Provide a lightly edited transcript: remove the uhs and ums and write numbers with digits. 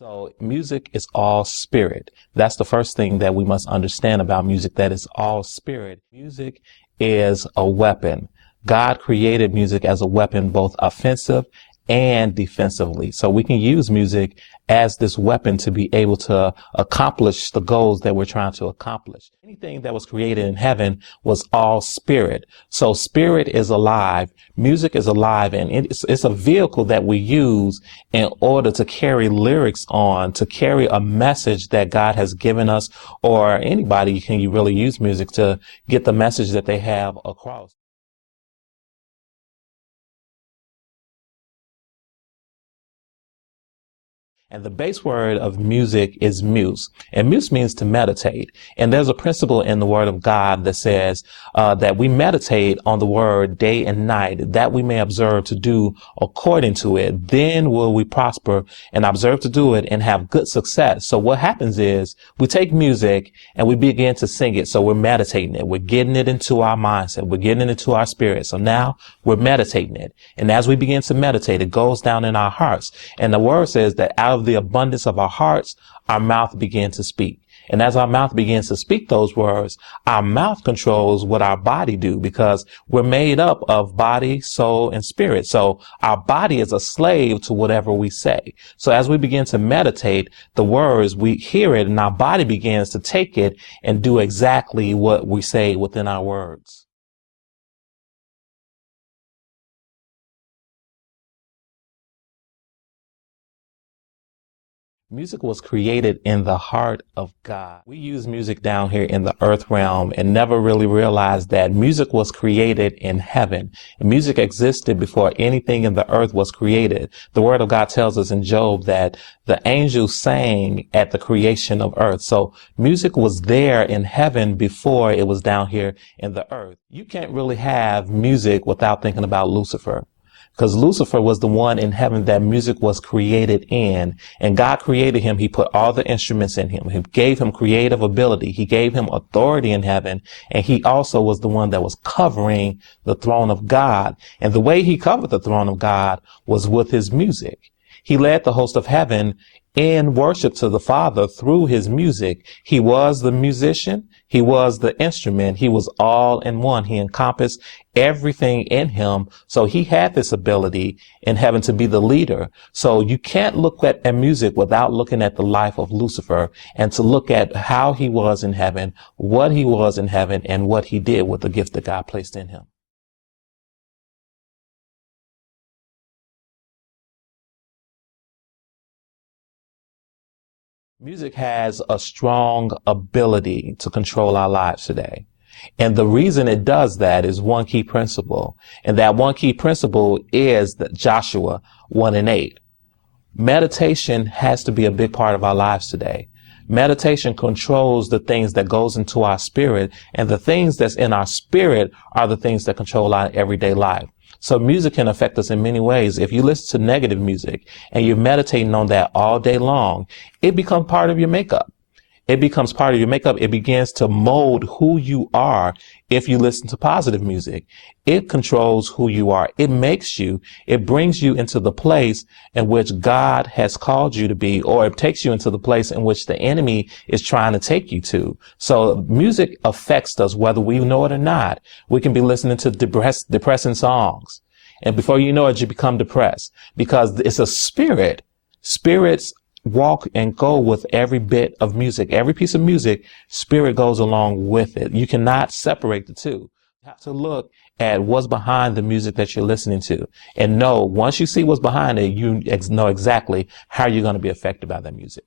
So music is all spirit. That's the first thing that we must understand about music, that it's all spirit. Music is a weapon. God created music as a weapon, both offensive and defensively. So we can use music as this weapon to be able to accomplish the goals that we're trying to accomplish. Anything that was created in heaven was all spirit. So spirit is alive, music is alive, and it's a vehicle that we use in order to carry lyrics on, to carry a message that God has given us, or anybody can really use music to get the message that they have across. And the base word of music is muse. And muse means to meditate. And there's a principle in the word of God that says that we meditate on the word day and night, that we may observe to do according to it. Then will we prosper and observe to do it and have good success. So what happens is we take music and we begin to sing it. So we're meditating it. We're getting it into our mindset. We're getting it into our spirit. So now we're meditating it. And as we begin to meditate, it goes down in our hearts. And the word says that out of the abundance of our hearts, our mouth begins to speak. And as our mouth begins to speak those words, our mouth controls what our body do, because we're made up of body, soul, and spirit. So our body is a slave to whatever we say. So as we begin to meditate the words, we hear it and our body begins to take it and do exactly what we say within our words. Music was created in the heart of God. We use music down here in the earth realm and never really realized that music was created in heaven. And music existed before anything in the earth was created. The word of God tells us in Job that the angels sang at the creation of earth. So music was there in heaven before it was down here in the earth. You can't really have music without thinking about Lucifer, because Lucifer was the one in heaven that music was created in. And God created him. He put all the instruments in him. He gave him creative ability. He gave him authority in heaven. And he also was the one that was covering the throne of God. And the way he covered the throne of God was with his music. He led the host of heaven in worship to the Father through his music. He was the musician. He was the instrument. He was all in one. He encompassed everything in him. So he had this ability in heaven to be the leader. So you can't look at music without looking at the life of Lucifer, and to look at how he was in heaven, what he was in heaven, and what he did with the gift that God placed in him. Music has a strong ability to control our lives today. And the reason it does that is one key principle. And that one key principle is that Joshua 1:8. Meditation has to be a big part of our lives today. Meditation controls the things that goes into our spirit, and the things that's in our spirit are the things that control our everyday life. So music can affect us in many ways. If you listen to negative music and you're meditating on that all day long, it becomes part of your makeup. It becomes part of your makeup. It begins to mold who you are. If you listen to positive music, it controls who you are. It makes you, it brings you into the place in which God has called you to be, or it takes you into the place in which the enemy is trying to take you to. So music affects us whether we know it or not. We can be listening to depressing songs, and before you know it, you become depressed, because it's a spirit. Spirits walk and go with every bit of music. Every piece of music, spirit goes along with it. You cannot separate the two. You have to look at what's behind the music that you're listening to, and know, once you see what's behind it, you know exactly how you're going to be affected by that music.